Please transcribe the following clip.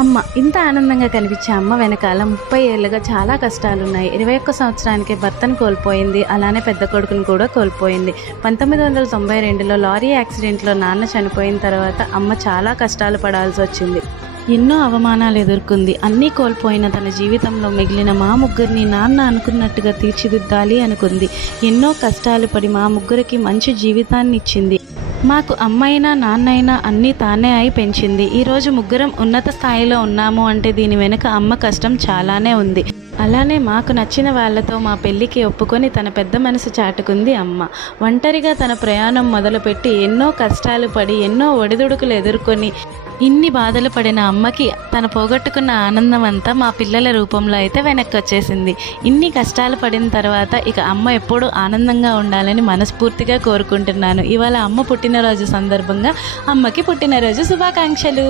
అమ్మ ఇంత ఆనందంగా కనిపించే అమ్మ వెనకాల 30 ఏళ్ళుగా చాలా కష్టాలున్నాయి. 21 సంవత్సరానికే భర్తను కోల్పోయింది. అలానే పెద్ద కొడుకును కూడా కోల్పోయింది. 1992లో లారీ యాక్సిడెంట్లో నాన్న చనిపోయిన తర్వాత అమ్మ చాలా కష్టాలు పడాల్సి వచ్చింది. ఎన్నో అవమానాలు ఎదుర్కొంది. అన్నీ కోల్పోయిన తన జీవితంలో మిగిలిన మా ముగ్గురిని నాన్న అనుకున్నట్టుగా తీర్చిదిద్దాలి అనుకుంది. ఎన్నో కష్టాలు పడి మా ముగ్గురికి మంచి జీవితాన్ని ఇచ్చింది. మాకు అమ్మైనా నాన్నైనా అన్నీ తానే అయి పెంచింది. ఈరోజు ముగ్గురం ఉన్నత స్థాయిలో ఉన్నాము అంటే దీని వెనుక అమ్మ కష్టం చాలానే ఉంది. అలానే మాకు నచ్చిన వాళ్ళతో మా పెళ్ళికి ఒప్పుకొని తన పెద్ద మనసు చాటుకుంది అమ్మ. ఒంటరిగా తన ప్రయాణం మొదలుపెట్టి ఎన్నో కష్టాలు పడి ఎన్నో ఒడిదుడుకులు ఎదుర్కొని ఇన్ని బాధలు పడిన అమ్మకి తన పోగొట్టుకున్న ఆనందం అంతా మా పిల్లల రూపంలో అయితే వెనక్కి వచ్చేసింది. ఇన్ని కష్టాలు పడిన తర్వాత ఇక అమ్మ ఎప్పుడూ ఆనందంగా ఉండాలని మనస్ఫూర్తిగా కోరుకుంటున్నాను. ఇవాళ అమ్మ పుట్టినరోజు సందర్భంగా అమ్మకి పుట్టినరోజు శుభాకాంక్షలు.